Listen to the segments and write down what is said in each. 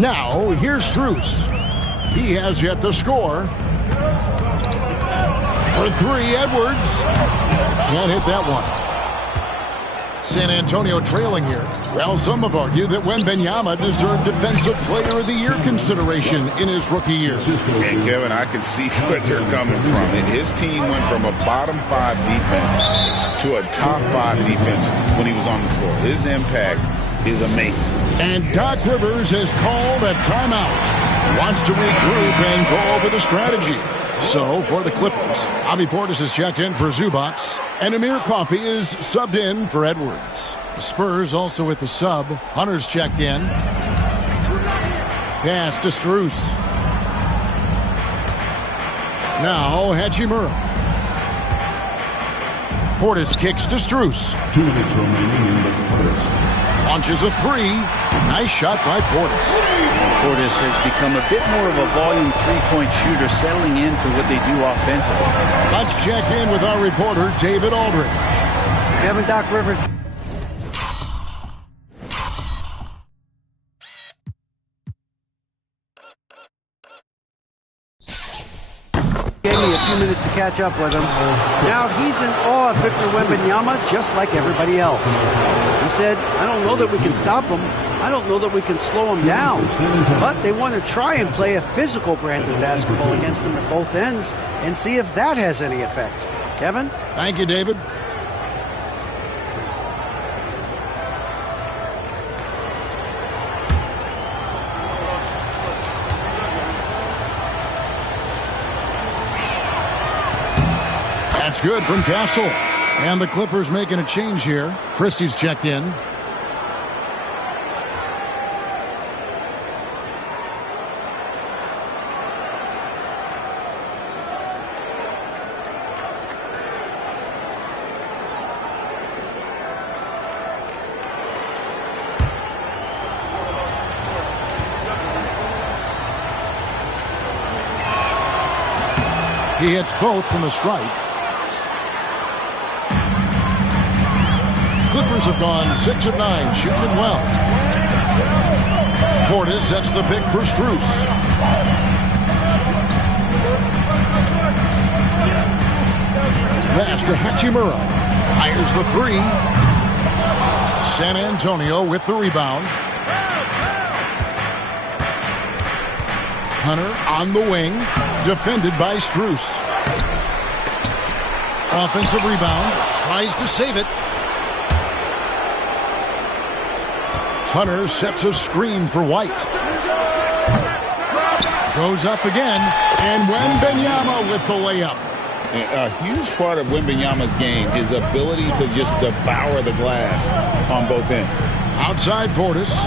Now, here's Strus. He has yet to score. For three, Edwards. Can't hit that one. San Antonio trailing here. Well, some have argued that Wembanyama deserved Defensive Player of the Year consideration in his rookie year. And, Kevin, I can see where they're coming from. His team went from a bottom-5 defense to a top-5 defense when he was on the floor. His impact is amazing. And Doc Rivers has called a timeout. Wants to regroup and go over the strategy. So, for the Clippers, Bobby Portis is checked in for Zubac, and Amir Coffey is subbed in for Edwards. The Spurs also with the sub. Hunter's checked in. Pass to Strus. Now, Hachimura. Portis kicks to Strus. 2 minutes remaining in the first. Launches a three. Nice shot by Portis. Portis has become a bit more of a volume three-point shooter, settling into what they do offensively. Let's check in with our reporter, David Aldridge. Kevin, Doc Rivers. Gave me a few minutes to catch up with him. Now he's in awe of Victor Wembanyama, just like everybody else. He said, I don't know that we can stop him. I don't know that we can slow him down. But they want to try and play a physical brand of basketball against him at both ends and see if that has any effect. Kevin? Thank you, David. That's good from Castle. And the Clippers making a change here. Christie's checked in. He hits both from the stripe. Clippers have gone 6 of 9, shooting well. Portis sets the pick for Strus. Pass to Hachimura. Fires the three. San Antonio with the rebound. Hunter on the wing. Defended by Strus. Offensive rebound. Tries to save it. Hunter sets a screen for White. Goes up again, and Wembanyama with the layup. A huge part of Wembanyama's game is ability to just devour the glass on both ends. Outside Portis.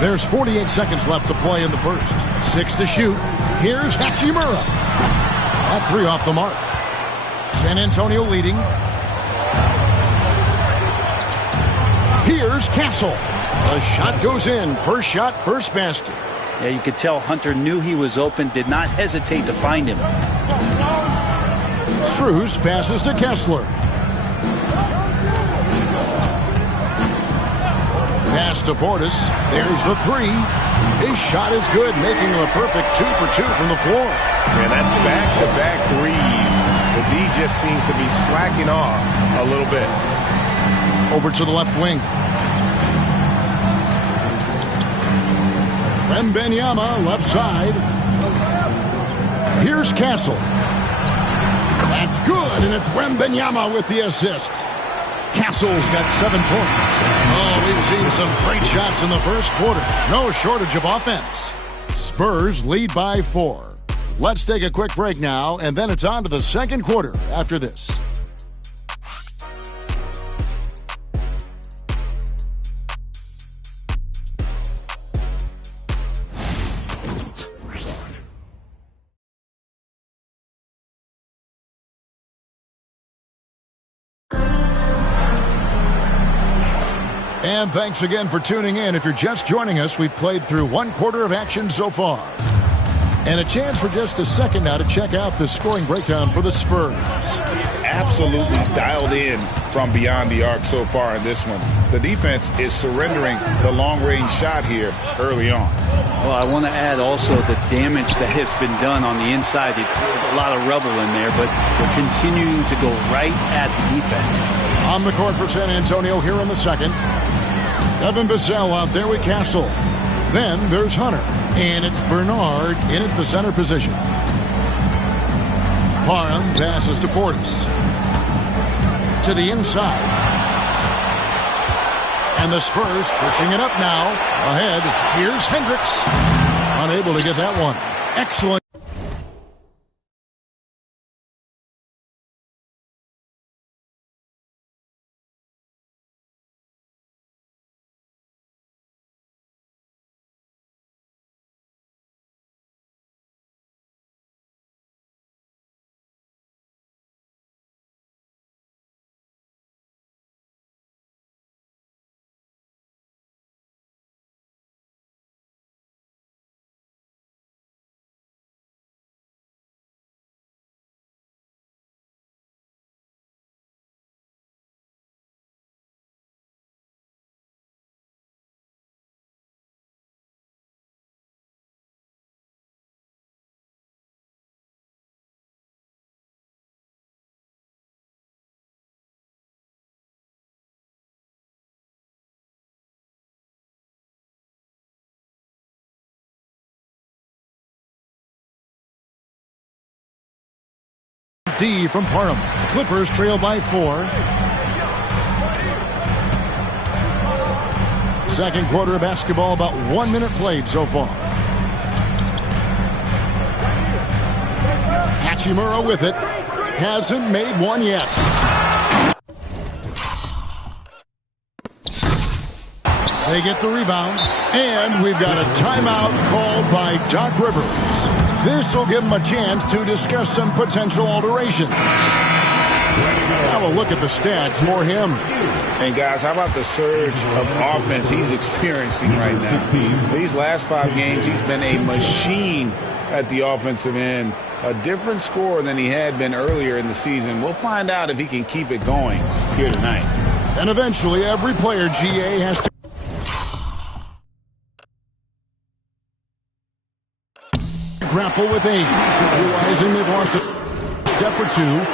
There's 48 seconds left to play in the first. 6 to shoot. Here's Hachimura. That three off the mark. San Antonio leading. Here's Castle. The shot goes in. First shot, first basket. Yeah, you could tell Hunter knew he was open, did not hesitate to find him. Strus passes to Kessler. Pass to Portis. There's the three. His shot is good, making him a perfect 2 for 2 from the floor. And that's back-to-back threes. The D just seems to be slacking off a little bit. Over to the left wing. Wembanyama, left side. Here's Castle. That's good, and it's Wembanyama with the assist. Castle's got 7 points. Oh, we've seen some great shots in the first quarter. No shortage of offense. Spurs lead by 4. Let's take a quick break now, and then it's on to the second quarter after this. And thanks again for tuning in. If you're just joining us, we've played through 1 quarter of action so far. And a chance for just a second now to check out the scoring breakdown for the Spurs. absolutely dialed in from beyond the arc so far in this one. The defense is surrendering the long-range shot here early on. Well, I want to add also the damage that has been done on the inside. It's a lot of rubble in there, but they're continuing to go right at the defense. On the court for San Antonio here in the second. Devin Vassell out there with Castle. Then there's Hunter. And it's Bernard in at the center position. Parham passes to Portis. To the inside. And the Spurs pushing it up now. Ahead, here's Hendricks. Unable to get that one. Excellent. D from Parham. Clippers trail by 4. Second quarter of basketball, about 1 minute played so far. Hachimura with it. Hasn't made one yet. They get the rebound. And we've got a timeout called by Doc Rivers. This will give him a chance to discuss some potential alterations. Have a look at the stats. More him. And guys, how about the surge of offense he's experiencing right now? These last 5 games, he's been a machine at the offensive end. A different score than he had been earlier in the season. We'll find out if he can keep it going here tonight. And eventually, every player, GA, has to grapple with Aiden, realizing they've lost a step or two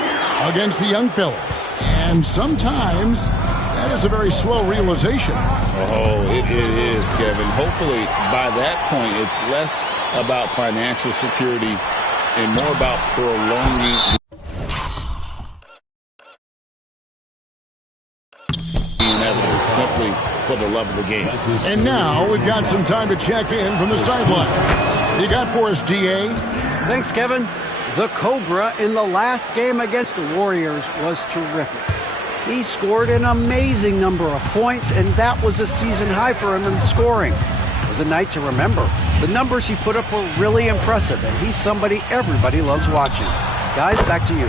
against the young fellas. And sometimes that is a very slow realization. Oh, it is, Kevin. Hopefully, by that point, it's less about financial security and more about prolonging the inevitable, simply for the love of the game. And now we've got some time to check in from the sidelines. You got for us, DA? Thanks, Kevin. The Cobra in the last game against the Warriors was terrific. He scored an amazing number of points, and that was a season high for him in scoring. It was a night to remember. The numbers he put up were really impressive, and he's somebody everybody loves watching. Guys, back to you.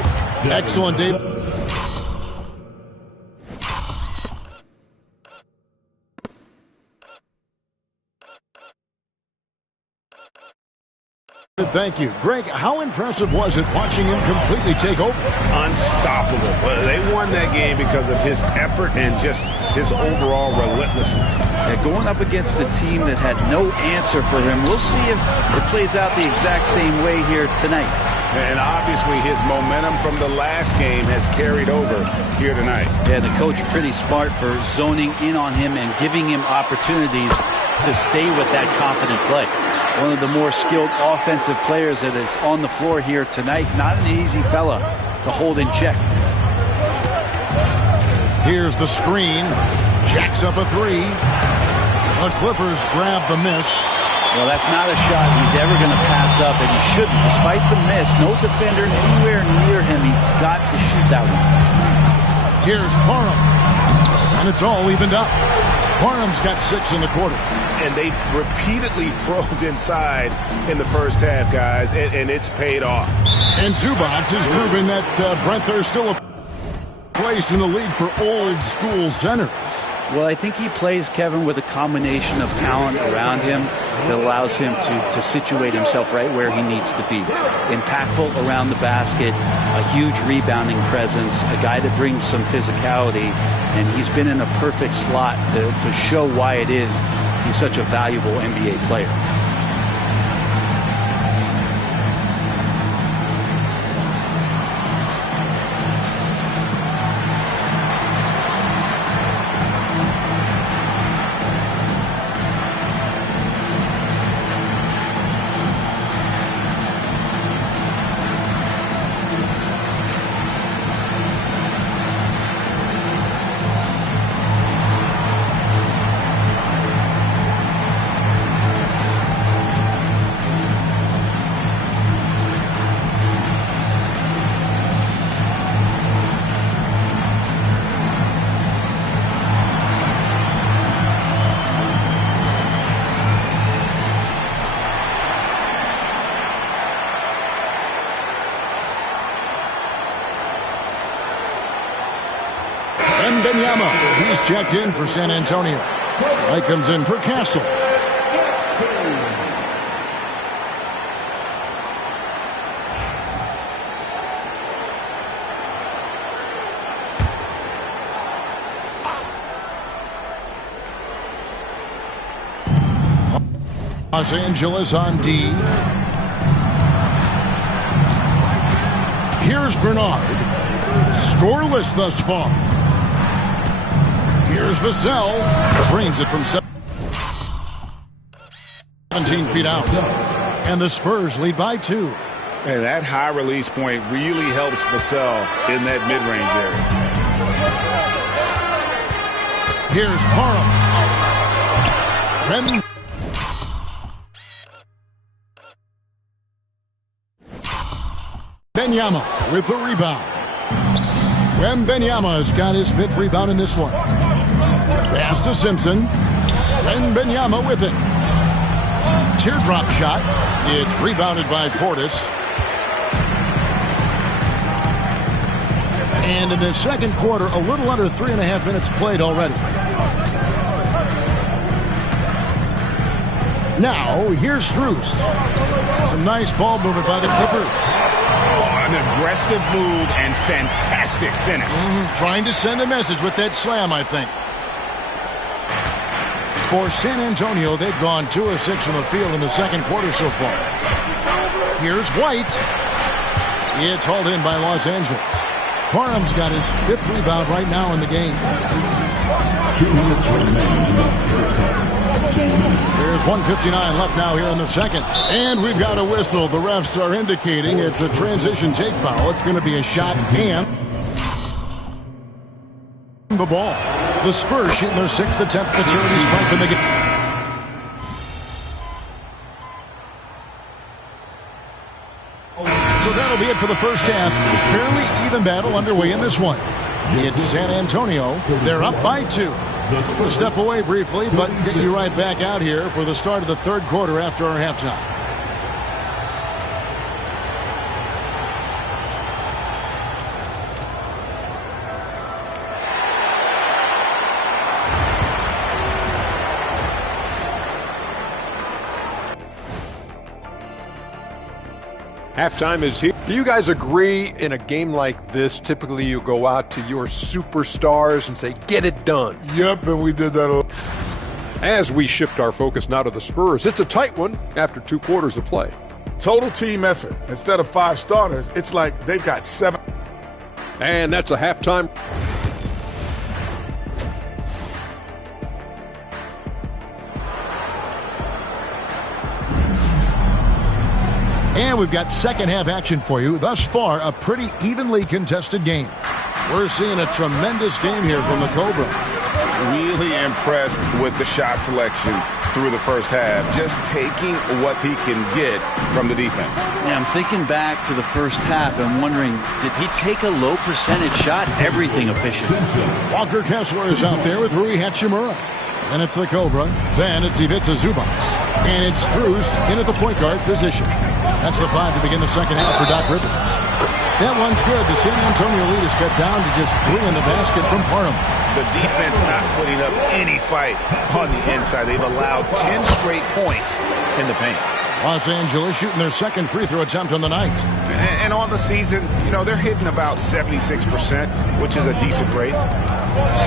Excellent, Dave. Thank you. Greg, how impressive was it watching him completely take over? Unstoppable. They won that game because of his effort and just his overall relentlessness. Yeah, going up against a team that had no answer for him, we'll see if it plays out the exact same way here tonight. And obviously his momentum from the last game has carried over here tonight. Yeah, the coach pretty smart for zoning in on him and giving him opportunities to stay with that confident play. One of the more skilled offensive players that is on the floor here tonight. Not an easy fella to hold in check. Here's the screen. Jacks up a 3. The Clippers grab the miss. Well, that's not a shot he's ever going to pass up, and he shouldn't. Despite the miss, no defender anywhere near him. He's got to shoot that one. Here's Parham. And it's all evened up. Parham's got 6 in the quarter. And they've repeatedly probed inside in the first half, guys, and it's paid off. And Zubac is proving that Brent, there's still a place in the league for old school centers. Well, I think he plays, Kevin, with a combination of talent around him that allows him to situate himself right where he needs to be. Impactful around the basket, a huge rebounding presence, a guy that brings some physicality, and he's been in a perfect slot to show why it is he's such a valuable NBA player. Wembanyama, he's checked in for San Antonio. Right comes in for Castle. Los Angeles on D. Here's Bernard. Scoreless thus far. Here's Vassell. Drains it from 17 feet out. And the Spurs lead by 2. And that high release point really helps Vassell in that mid-range area. Here's Parham. Wembanyama with the rebound. Wembanyama's got his 5th rebound in this one. Pass to Simpson. Wembanyama with it. Teardrop shot. It's rebounded by Portis. And in the second quarter, a little under 3.5 minutes played already. Now, here's Strus. Some nice ball movement by the Clippers. An aggressive move and fantastic finish. Trying to send a message with that slam, I think. For San Antonio, they've gone 2 of 6 from the field in the second quarter so far. Here's White. It's hauled in by Los Angeles. Parham's got his 5th rebound right now in the game. 2 minutes remaining in the first half. There's 1:59 left now here in the second. And we've got a whistle. The refs are indicating it's a transition take foul. It's going to be a shot and the ball. The Spurs shooting their 6th attempt at the charity stripe in the game. So that'll be it for the first half. Fairly even battle underway in this one. It's San Antonio. They're up by 2. We'll step away briefly, but get you right back out here for the start of the third quarter after our halftime. Halftime is here. Do you guys agree in a game like this, typically you go out to your superstars and say, get it done? Yep, and we did that. As we shift our focus now to the Spurs, it's a tight one after 2 quarters of play. Total team effort. Instead of 5 starters, it's like they've got 7. And that's a halftime. And we've got second half action for you. Thus far, a pretty evenly contested game. We're seeing a tremendous game here from the Cobra. Really impressed with the shot selection through the first half. Just taking what he can get from the defense. Yeah, I'm thinking back to the first half and wondering, did he take a low percentage shot? Everything efficient. Walker Kessler is out there with Rui Hachimura. And it's the Cobra. Then it's Ivica Zubac. And it's Strus in at the point guard position. That's the 5 to begin the second half for Doc Rivers. That one's good. The San Antonio lead is cut down to just 3 in the basket from Parham. The defense not putting up any fight on the inside. They've allowed 10 straight points in the paint. Los Angeles shooting their second free throw attempt on the night. And on the season, you know, they're hitting about 76%, which is a decent rate.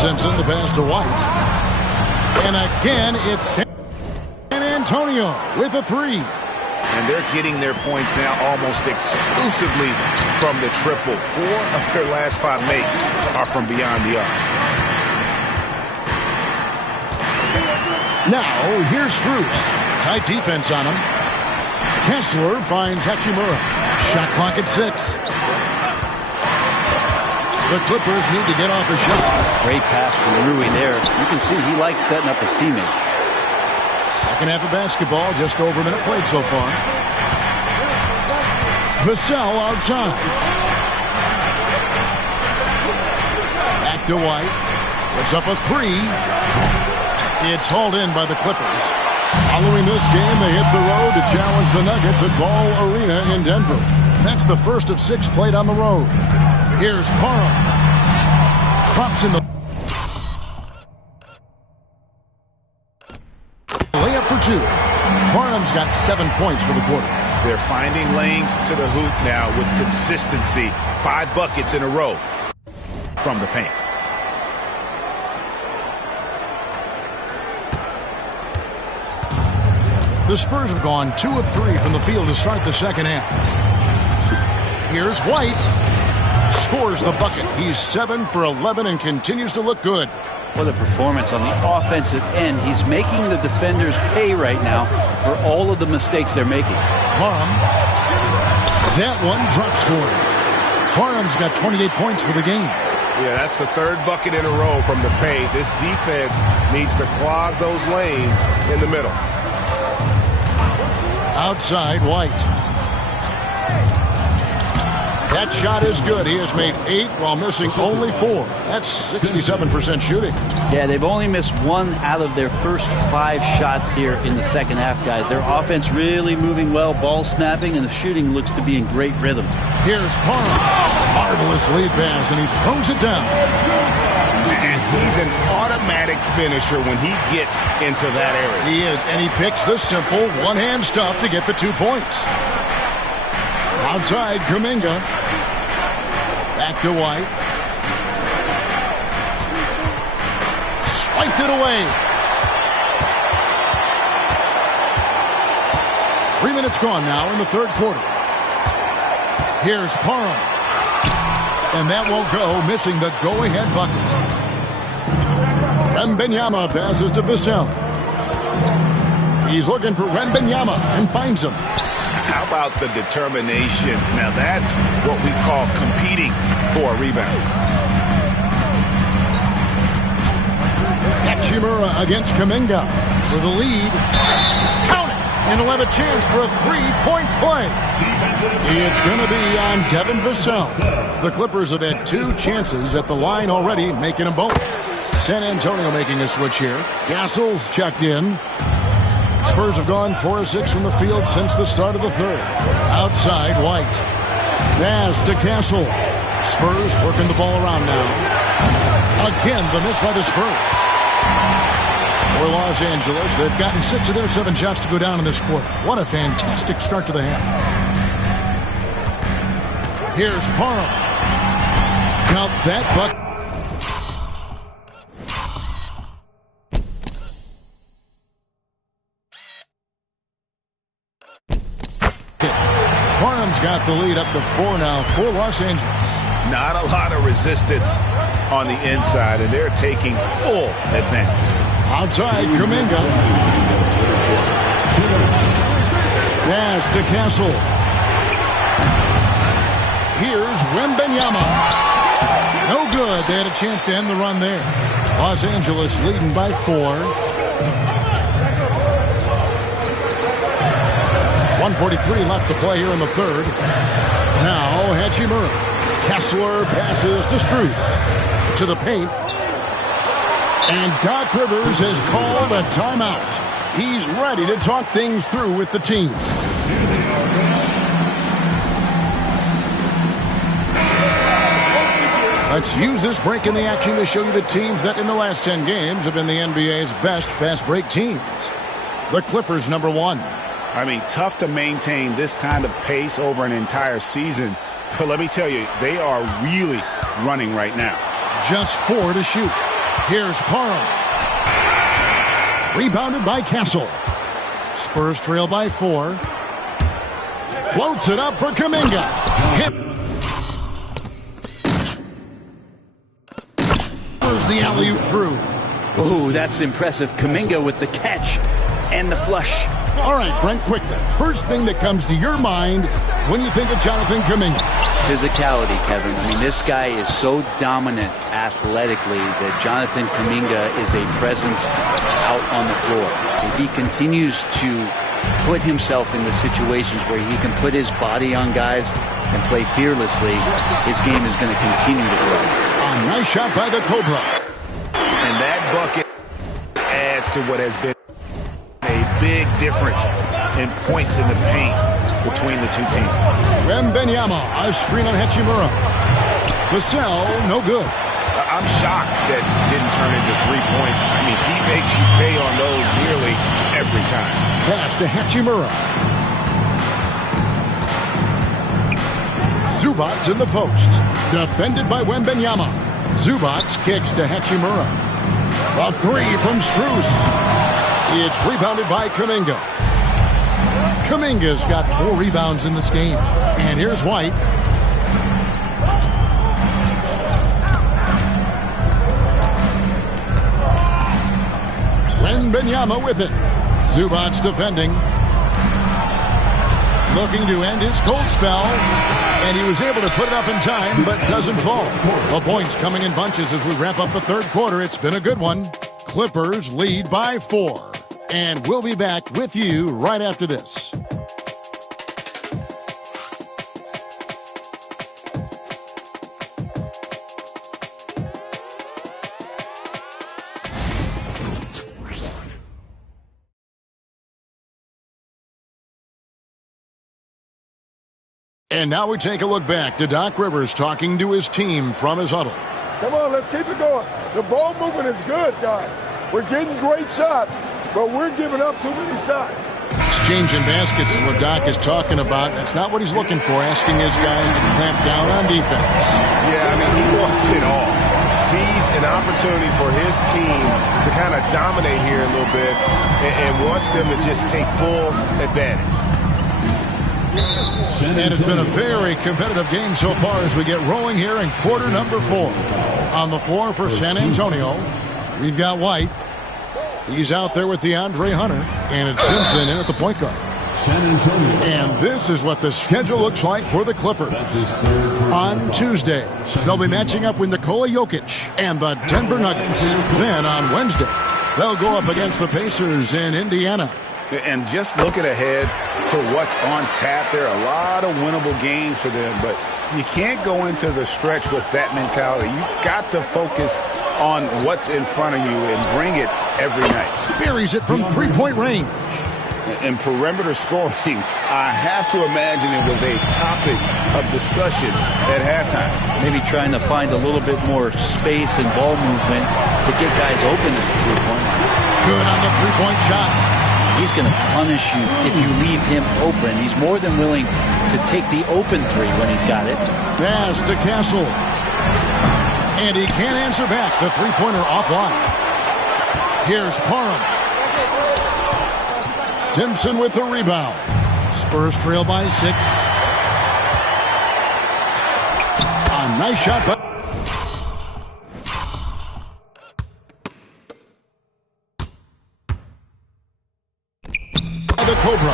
Simpson, the pass to White. And again, it's San Antonio with a 3. And they're getting their points now almost exclusively from the triple. 4 of their last 5 makes are from beyond the arc. Now, here's Strus. Tight defense on him. Kessler finds Hachimura. Shot clock at 6. The Clippers need to get off a shot. Great pass from Rui there. You can see he likes setting up his teammate. Second half of basketball, just over a minute played so far. Vassell outside. Back to White. Puts up a 3. It's hauled in by the Clippers. Following this game, they hit the road to challenge the Nuggets at Ball Arena in Denver. That's the first of 6 played on the road. Here's Parham. Drops in the layup for 2. Parham's got 7 points for the quarter. They're finding lanes to the hoop now with consistency. 5 buckets in a row from the paint. The Spurs have gone 2 of 3 from the field to start the second half. Here's White. Scores the bucket. He's 7 for 11 and continues to look good. What a performance on the offensive end. He's making the defenders pay right now for all of the mistakes they're making. Parham. That one drops for him. Parham's got 28 points for the game. Yeah, that's the 3rd bucket in a row from the paint. This defense needs to clog those lanes in the middle. Outside, White. That shot is good. He has made 8 while missing only 4. That's 67% shooting. Yeah, they've only missed 1 out of their first 5 shots here in the second half, guys. Their offense really moving well, ball snapping, and the shooting looks to be in great rhythm. Here's Parham. Marvelous lead pass, and he throws it down. And he's an automatic finisher when he gets into that area. He is, and he picks the simple one-hand stuff to get the 2 points. Outside, Kuminga. Back to White. Swiped it away. 3 minutes gone now in the 3rd quarter. Here's Parham. And that won't go, missing the go-ahead bucket. Wembanyama passes to Vassell. He's looking for Wembanyama and finds him. How about the determination? Now that's what we call competing for a rebound. Hachimura against Kuminga for the lead. Count it! And he'll have a chance for a 3-point play. It's going to be on Devin Vassell. The Clippers have had 2 chances at the line already, making them both. San Antonio making a switch here. Castle's checked in. Spurs have gone 4 of 6 from the field since the start of the 3rd. Outside, White. Pass to Castle. Spurs working the ball around now. Again, the miss by the Spurs. For Los Angeles, they've gotten 6 of their 7 shots to go down in this quarter. What a fantastic start to the half. Here's Parham. Count that bucket. Parham's got the lead up to 4 now for Los Angeles. Not a lot of resistance on the inside, and they're taking full advantage. Outside, Kuminga. Pass to Castle. Here's Wembanyama. No good. They had a chance to end the run there. Los Angeles leading by 4. 1:43 left to play here in the 3rd. Now, Hachimura. Kessler passes to Strus. To the paint. And Doc Rivers has called a timeout. He's ready to talk things through with the team. Let's use this break in the action to show you the teams that in the last 10 games have been the NBA's best fast break teams. The Clippers, number 1. I mean, tough to maintain this kind of pace over an entire season. But let me tell you, they are really running right now. Just 4 to shoot. Here's Parham. Rebounded by Castle. Spurs trail by 4. Floats it up for Kuminga. Hit. There's the alley-oop through. Ooh, that's impressive. Kuminga with the catch and the flush. All right, Brent, quickly. First thing that comes to your mind when you think of Jonathan Kuminga. Physicality, Kevin. I mean, this guy is so dominant athletically that Jonathan Kuminga is a presence out on the floor. If he continues to put himself in the situations where he can put his body on guys and play fearlessly, his game is going to continue to grow. A nice shot by the Cobra. And that bucket adds to what has been a big difference in points in the paint between the two teams. Wembanyama, a screen on Hachimura. Vassell, no good. I'm shocked that didn't turn into 3 points. I mean, he makes you pay on those nearly every time. Pass to Hachimura. Zubac's in the post. Defended by Wembanyama. Zubac's kicks to Hachimura. A 3 from Strus. It's rebounded by Kuminga. Kuminga's got 4 rebounds in this game. And here's White. Wembanyama with it. Zubac's defending. Looking to end his cold spell. And he was able to put it up in time, but doesn't fall. The points coming in bunches as we wrap up the third quarter. It's been a good one. Clippers lead by 4. And we'll be back with you right after this. And now we take a look back to Doc Rivers talking to his team from his huddle. Come on, let's keep it going. The ball movement is good, guys. We're getting great shots, but we're giving up too many shots. Exchanging baskets is what Doc is talking about. That's not what he's looking for, asking his guys to clamp down on defense. Yeah, I mean, he wants it all. Sees an opportunity for his team to kind of dominate here a little bit and wants them to just take full advantage. And it's been a very competitive game so far as we get rolling here in quarter number 4. On the floor for San Antonio, we've got White. He's out there with DeAndre Hunter. And it's Simpson in at the point guard. And this is what the schedule looks like for the Clippers. On Tuesday, they'll be matching up with Nikola Jokic and the Denver Nuggets. Then on Wednesday, they'll go up against the Pacers in Indiana. And just looking ahead to what's on tap, there are a lot of winnable games for them, but you can't go into the stretch with that mentality. You've got to focus on what's in front of you and bring it every night. Buries it from three-point range. And perimeter scoring, I have to imagine it was a topic of discussion at halftime. Maybe trying to find a little bit more space and ball movement to get guys open at the three-point line. Good on the three-point shot. He's going to punish you if you leave him open. He's more than willing to take the open three when he's got it. Pass to Castle. And he can't answer back. The three-pointer offline. Here's Parham. Simpson with the rebound. Spurs trail by 6. A nice shot by the Cobra.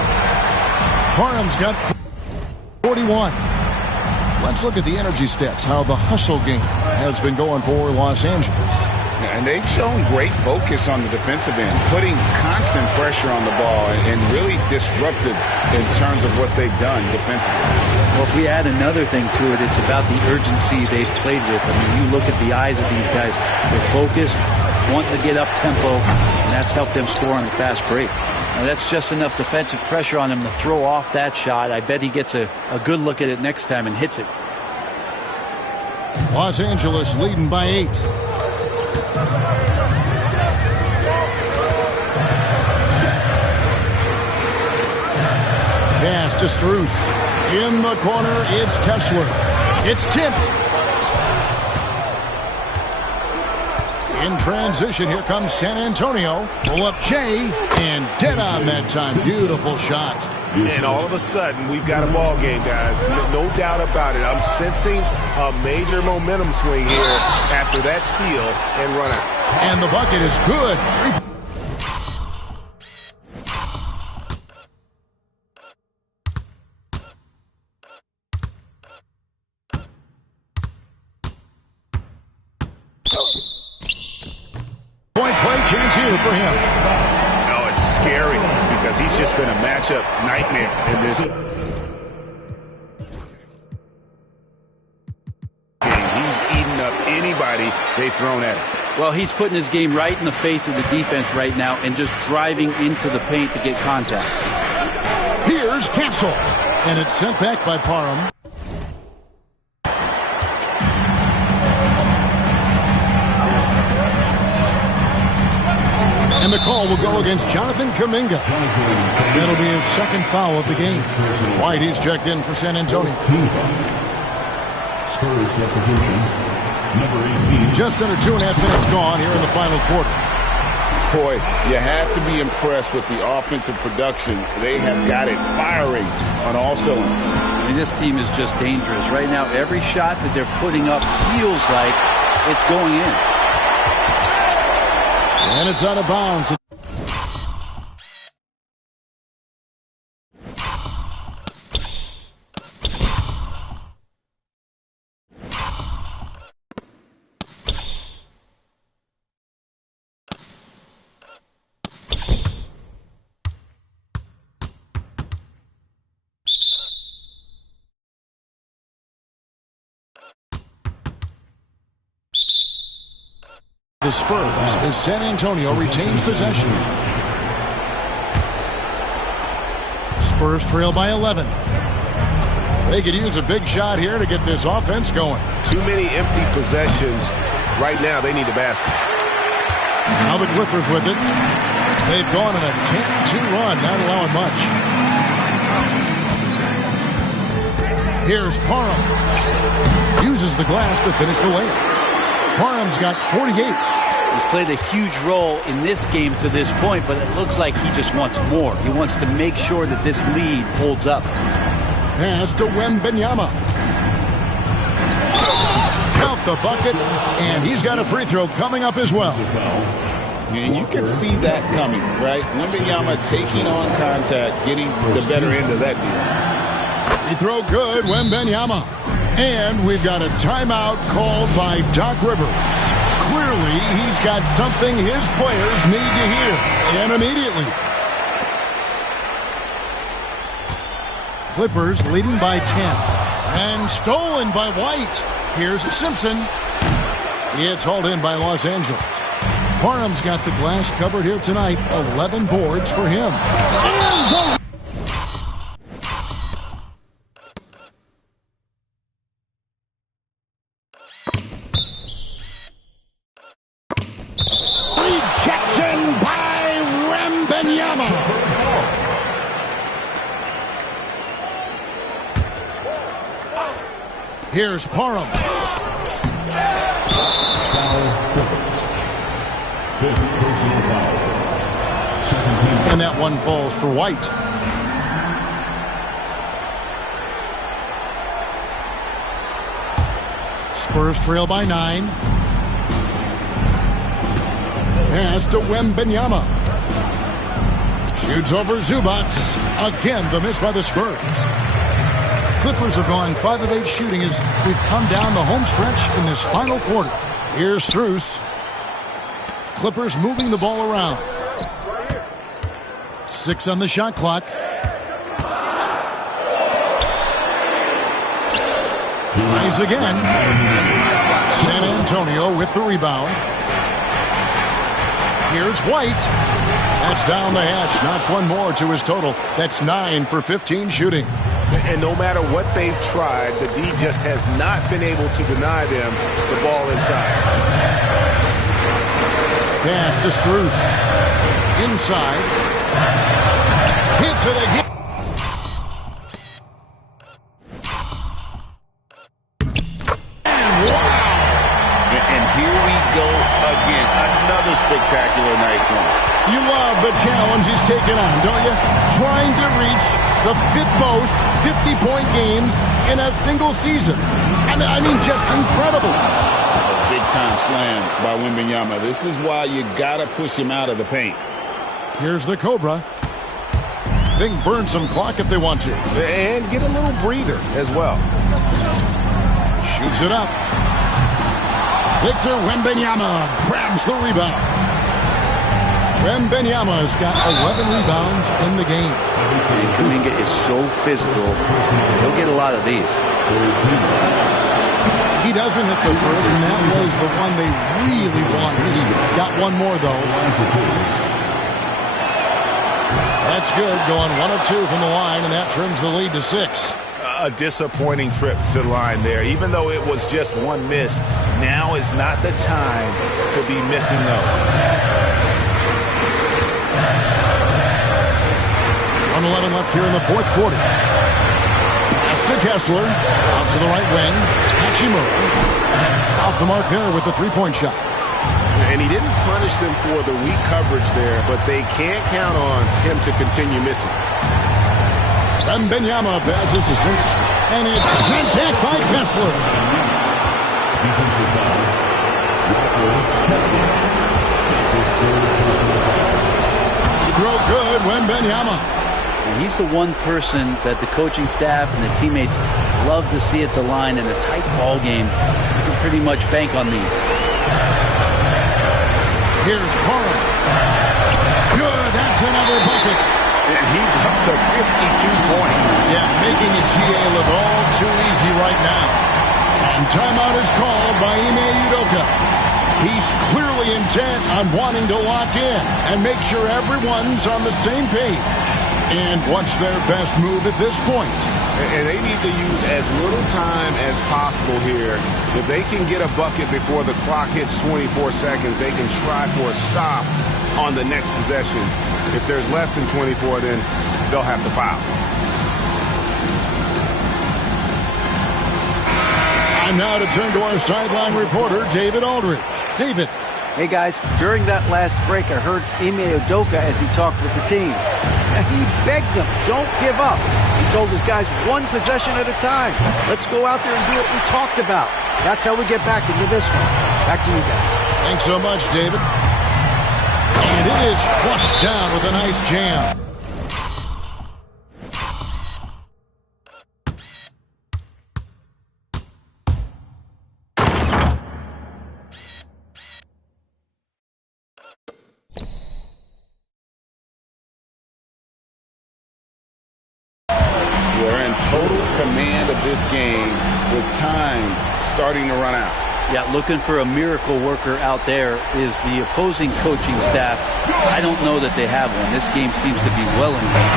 Parham's got 41. Let's look at the energy stats, how the hustle game has been going for Los Angeles. And they've shown great focus on the defensive end, putting constant pressure on the ball and really disruptive in terms of what they've done defensively. Well, if we add another thing to it, it's about the urgency they've played with. I mean, you look at the eyes of these guys. They're focused, wanting to get up tempo, and that's helped them score on a fast break. Now, that's just enough defensive pressure on him to throw off that shot. I bet he gets a good look at it next time and hits it. Los Angeles leading by 8. Pass to Struce. In the corner, it's Kessler. It's tipped. In transition, here comes San Antonio. Pull up Jay, and dead on that time. Beautiful shot. And all of a sudden, we've got a ball game, guys. No doubt about it. I'm sensing a major momentum swing here after that steal and run out. And the bucket is good. Point play chance here for him. Oh, it's scary because he's just been a matchup nightmare in this game. He's eaten up anybody they've thrown at him. Well, he's putting his game right in the face of the defense right now and just driving into the paint to get contact. Here's Castle. And it's sent back by Parham. And the call will go against Jonathan Kuminga. That'll be his second foul of the game. White, he's checked in for San Antonio. Spurs substitution, number 18. Just under 2.5 minutes gone here in the final quarter. Boy, you have to be impressed with the offensive production. They have got it firing on all cylinders. I mean, this team is just dangerous. Right now, every shot that they're putting up feels like it's going in. And it's out of bounds. The Spurs as San Antonio retains possession. Spurs trail by 11. They could use a big shot here to get this offense going. Too many empty possessions. Right now, they need a basket. Now the Clippers with it. They've gone on a 10-2 run, not allowing much. Here's Parham. Uses the glass to finish the layup. Parham's got 48. He's played a huge role in this game to this point, but it looks like he just wants more. He wants to make sure that this lead holds up. Pass to Wembanyama. Count the bucket, and he's got a free throw coming up as well. And you can see that coming, right? Wembanyama taking on contact, getting the better end of that deal. Free throw good, Wembanyama. And we've got a timeout called by Doc Rivers. Clearly, he's got something his players need to hear, and immediately. Clippers leading by 10. And stolen by White. Here's Simpson. It's hauled in by Los Angeles. Parham's got the glass covered here tonight. 11 boards for him. And the rejection by Wembanyama. Here's Parham. And that one falls for White. Spurs trail by 9. Pass to Wembanyama. Shoots over Zubac. Again, the miss by the Spurs. Clippers have gone 5 of 8 shooting as we've come down the home stretch in this final quarter. Here's Struce. Clippers moving the ball around. 6 on the shot clock. Tries again. San Antonio with the rebound. Here's White. That's down the hatch. Knocks one more to his total. That's 9 for 15 shooting. And no matter what they've tried, the D just has not been able to deny them the ball inside. Pass to Struce. Inside. Hits it again. And here we go again. Another spectacular night for him. You love the challenge he's taken on, don't you? Trying to reach the 5th most 50-point games in a single season. I mean, just incredible. A big-time slam by Wembanyama. This is why you got to push him out of the paint. Here's the Cobra. They can burn some clock if they want to. And get a little breather as well. Shoots it up. Victor Wembanyama grabs the rebound. Wembanyama's got 11 rebounds in the game. And Kuminga is so physical. He'll get a lot of these. He doesn't hit the first, and that was the one they really wanted. He's got one more, though. That's good, going 1 of 2 from the line, and that trims the lead to 6. A disappointing trip to the line there. Even though it was just one miss, now is not the time to be missing those. 1:11 left here in the 4th quarter. Pass to Kessler. Out to the right wing. Hachimura. Off the mark there with the 3-point shot. And he didn't punish them for the weak coverage there, but they can't count on him to continue missing. Wembanyama passes to Simpson. And it's sent back by Kessler. Throw good, Wembanyama. And he's the one person that the coaching staff and the teammates love to see at the line in a tight ball game. You can pretty much bank on these. Here's Parham. Good, that's another bucket. And he's up to 52 points. Yeah, making a GA look all too easy right now. And timeout is called by Ime Udoka. He's clearly intent on wanting to lock in and make sure everyone's on the same page. And what's their best move at this point? And they need to use as little time as possible here. If they can get a bucket before the clock hits 24 seconds, they can try for a stop on the next possession. If there's less than 24, then they'll have to foul. And now to turn to our sideline reporter, David Aldridge. David. Hey, guys, during that last break, I heard Ime Udoka as he talked with the team. And he begged them, don't give up. He told his guys 1 possession at a time. Let's go out there and do what we talked about. That's how we get back into this one. Back to you guys. Thanks so much, David. And it is flushed down with a nice jam. We're in total command of this game with time starting to run out. Yeah, looking for a miracle worker out there is the opposing coaching staff. I don't know that they have one. This game seems to be well in hand.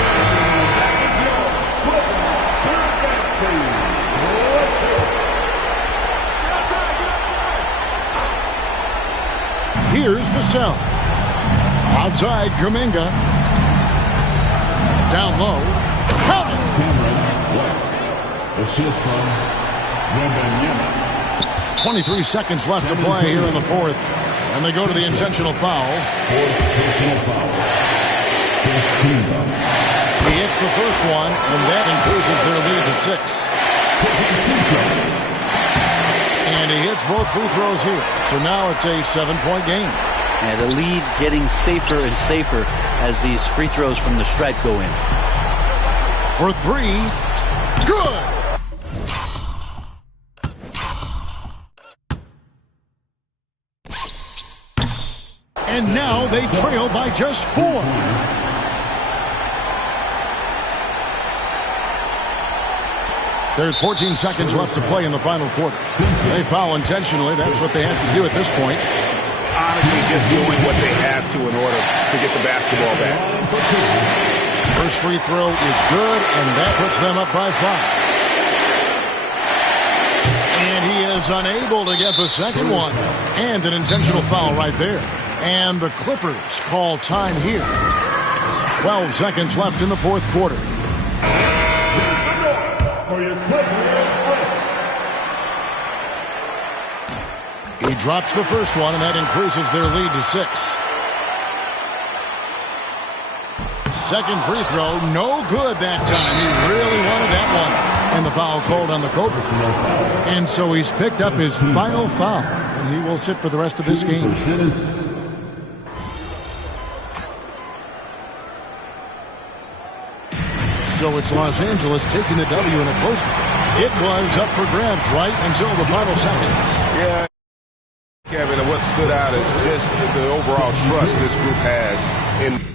Here's Vassell. Outside, Kuminga. Down low. Collins. Assist from Wembanyama. 23 seconds left to play here in the 4th. And they go to the intentional foul. 4th personal foul. He hits the first one, and that increases their lead to 6. And he hits both free throws here. So now it's a 7-point game. And the lead getting safer and safer as these free throws from the stripe go in. For 3. Good! And now they trail by just 4. There's 14 seconds left to play in the final quarter. They foul intentionally. That's what they have to do at this point. Honestly, just doing what they have to in order to get the basketball back. First free throw is good, and that puts them up by 5. And he is unable to get the second one. And an intentional foul right there. And the Clippers call time here. 12 seconds left in the fourth quarter. He drops the first one, and that increases their lead to 6. Second free throw, no good that time. He really wanted that one. And the foul called on the Cobra. And so he's picked up his final foul, and he will sit for the rest of this game. So it's Los Angeles taking the W in a close one. It was up for grabs right until the final seconds. Yeah, Kevin, and what stood out is just the overall trust this group has in